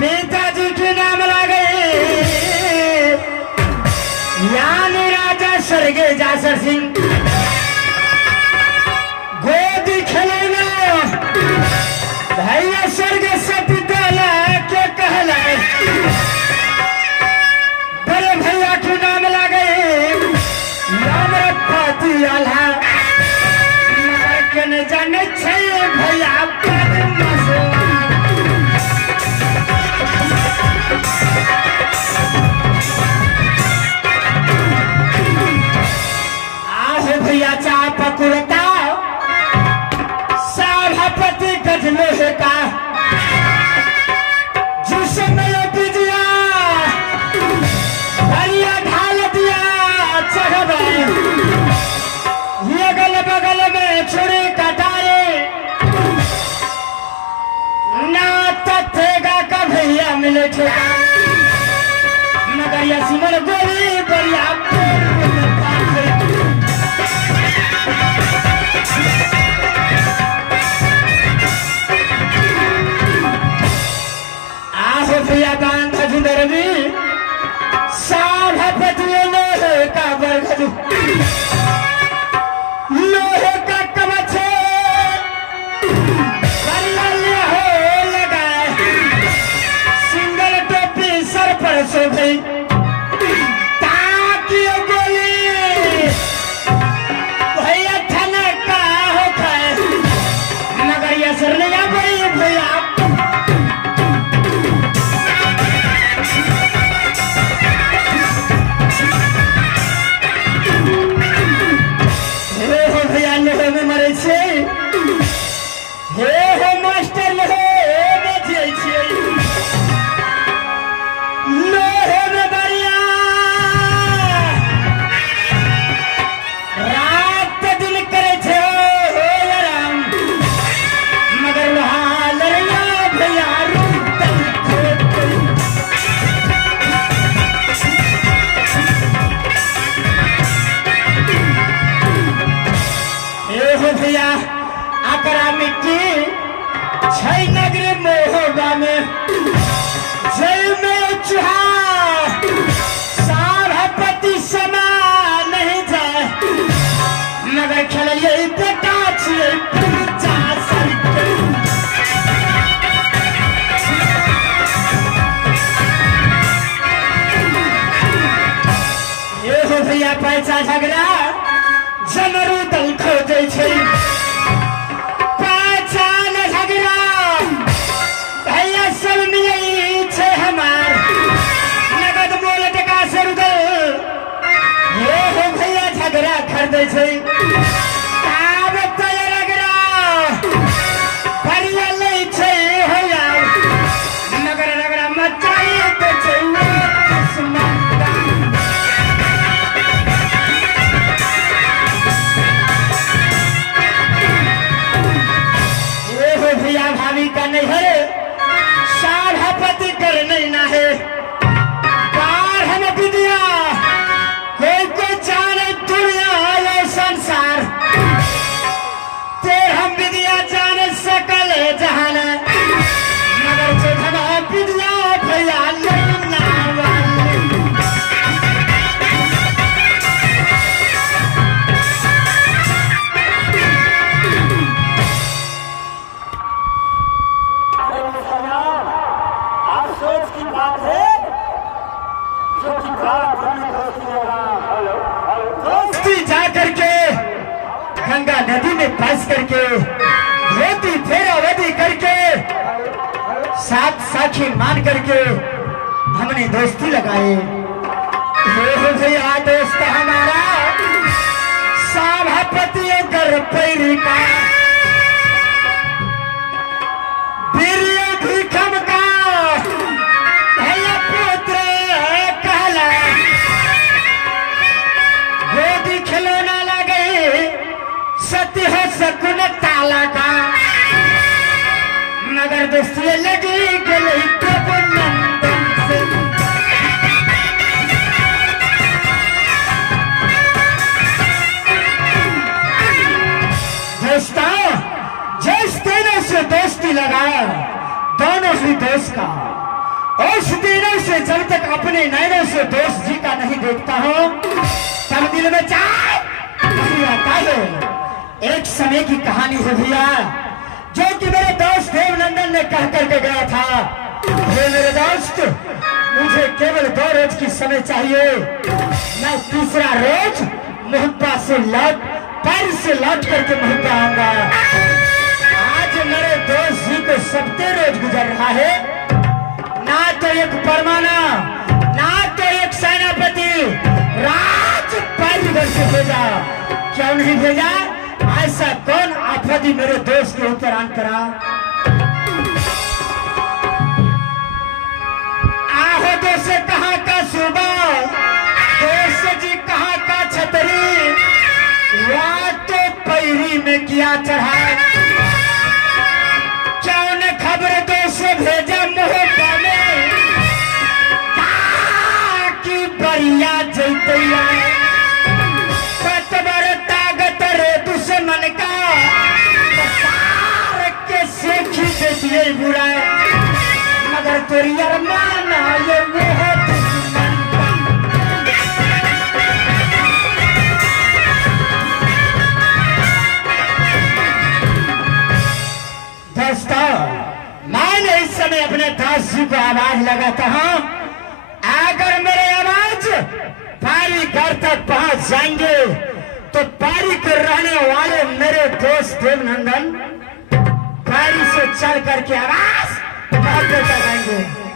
पिताजी के नाम लगे यानी राजा स्वर्गीय जासर सिंह गोदी खिलौना भैया स्वर्ग सतुतला के कहला बड़े भैया के नाम लगे राम रफाती आल्हा के न जाने छे भैया भैया चाह पकुड़ता सभापति गजलो है का जिसमें बिजया भैया ढाल दिया चढ़ ये गल बगल में छुरी कटाए ना तथेगा का भैया मिले ठेका मगर ये सिमर गोली बढ़िया भैया बांध जुंदरवी सभापति लोहे का बरगद लोहे का कवच हो लगाए सिंगल टोपी सर पर सो गई ताकि गोली भैया थाना का होता है मगर यह सर नहीं भाई भैया आकरा मिट्टी छई नगरी मोहबा में जय में चुहा सभापति समा नहीं जाए मगर खेल यही बेटा छे ये हो भैया पैसा झगड़ा जनरू दल खोजे छे खरीदे छे आब तैयार रगड़ा परिया ले छे हो जाओ मगर रगड़ा मचाई तो छे ये हो भैया भाभी का नहीं है सभापति कर नहीं ना है बाहर हम विद्या कोई जाने संसार तेर हम विद्या जाने सकल जहान मगर चढ़ा विद्या भैया आप सोच की बात है जो की बात दोस्ती जा करके गंगा नदी में फंस करके धोती फेरावती करके साथ साखी मान करके हमने दोस्ती लगाए भैया दोस्त हमारा सभापति कर पैरी का भीखम का भैया पुत्र कहला गोदी खिलौना लगे सत्य है सकुन ताला का मगर दोस्ती लगी गई प्रभु नंदन से दोस्तों जिस दिनों से दोस्ती लगाया दोनों ही दोस्त का उस दिनों से जब तक अपने नैनों से दोस्त जी का नहीं देखता हूँ तब दिल में चाह नहीं आता है। एक समय की कहानी है भैया, जो कि मेरे दोस्त देवनंदन ने कह करके गया था, हे मेरे दोस्त, मुझे केवल 2 रोज की समय चाहिए, मैं तीसरा रोज मुहब्बा से लौट पैर से लौट करके मुहब्बा आऊंगा। आज मेरे दोस्त जी को 70 रोज गुजर रहा है, ना तो एक परमाना ना तो एक सेनापति राज पैदल से भेजा। क्यों नहीं भेजा? ऐसा कौन आफती मेरे दोस्त के ऊपर आन करा? आहो दोस्त कहाँ का सुबह, दोस्त जी कहाँ का छतरी, या तो पैरी में किया चढ़ा। क्यों न खबर दोस्त भेजा मोहब्बा में, ताकि बढ़िया जैतैया कतबर ताकत रे दुश्मन का, सार के सेखी दे दिए बुरा, मगर तेरी अरमान ये वो है दुश्मन का। दोस्तों, मैं इस समय अपने दास जी को आवाज लगाता हूँ, अगर मेरे आवाज पारी घर तक पहुंच जाएंगे तो पारी के रहने वाले मेरे दोस्त देवनंदन पारी से चल करके आवाज देता जाएंगे।